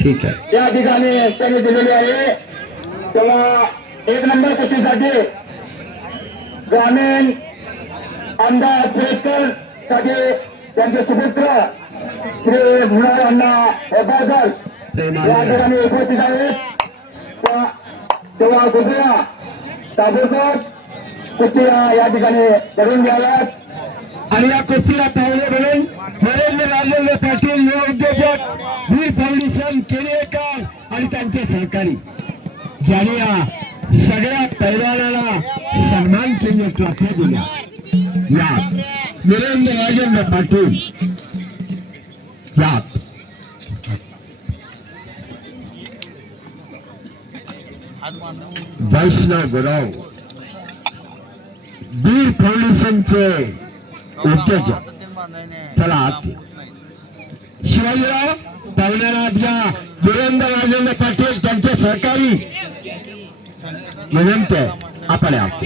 ठीक आहे. या ठिकाणी त्यांनी दिलेली आहे. तेव्हा एक नंबर कुस्तीसाठी ग्रामीण आमदार पुरस्करसाठी त्यांचे सुपुत्र श्री मृणाल अण्णा हेबाळकर या ठिकाणी उपस्थित आहेत. त्या- तेव्हा कुत्र्या ताबडतोब कुस्त्या या ठिकाणी करून घ्याव्यात. आणि या कुस्तीला पाहुणे म्हणून नरेंद्र राजेंद्र पाटील युवा उद्योजक वीर फाउंडेशन आणि त्यांचे सहकारी. ज्यांनी या सगळ्या पैलवानाला सन्मान चिन्ह ट्रॉफी दिल्या या नरेंद्र राजेंद्र पाटील. या. वैष्णव गुरव. बीर फाउंडेशनचे उद्योजक. चला आत. शिवाजीराव पाहुण्यानाथ वीरेंद्र राजेंद्र पाटील त्यांचे सहकारी. विनंती आपण आत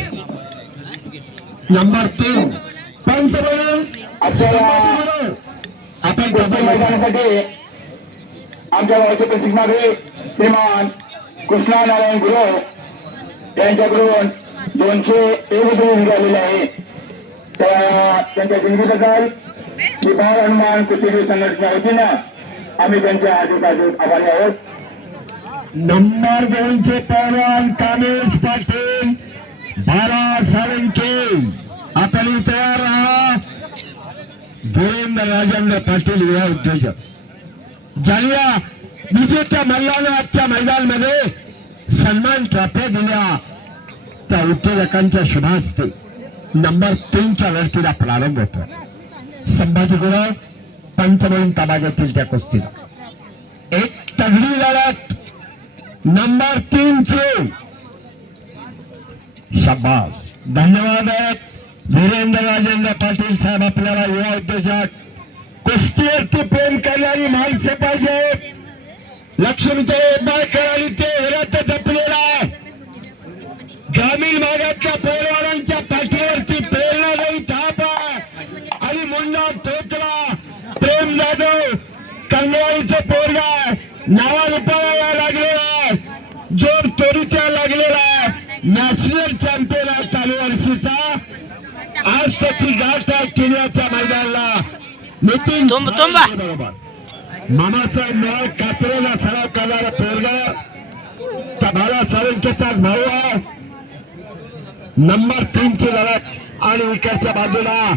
नंबर तीन. पंच आपण कुस्ती मैदानासाठी. आमच्या गावचे प्रशिक्षणारे श्रीमान कृष्णा नारायण गुरव यांच्याकडून दोनशे एक रुपये निघालेले आहे. त्या त्यांच्या दिंडीबद्दल श्रीभाव हनुमान कुस्ती संघटनेच्या वतीनं आम्ही त्यांच्या अधिक आभारी आहोत. नंबर दोनचे पहलवान कामेश पाटील बाला साळुंके आपण तयार राहा वीरेंद्र राजेंद्र पाटील युवा उद्योजक. ज्यांना विजेत्या मल्लाने आजच्या मैदानमध्ये सन्मान ट्रॉफ्या दिल्या. त्या उद्योजकांच्या शुभास्ते. नंबर तीनच्या लढतीला प्रारंभ होतो. संभाजी गुरव पंच म्हणून ताबा त्या कुस्तीला. एक तगडी लढत. नंबर तीन चे. शाबास. धन्यवाद आहेत. वीरेंद्र राजेंद्र पाटील साहेब आपल्याला युवा उद्योजक. कुस्तीवरती प्रेम करणारी माणसं पाहिजे लक्ष्मीचे हेबाळकर आणि कंगवाईचं पोरगा नावा रुपयाला लागलेला आहे. जोर चोरीच्या लागलेला आहे. नॅशनल चॅम्पियन आहे चालू वर्षीचा आज त्याची गाठ आहे किल्ल्याच्या मैदानाला. नितीन मामाचा नाव कात्रेला सराव करणारा पोरगा. त्या भाला चालुक्याचा भाऊ आहे. नंबर तीन ची लढत आणि इकडच्या बाजूला.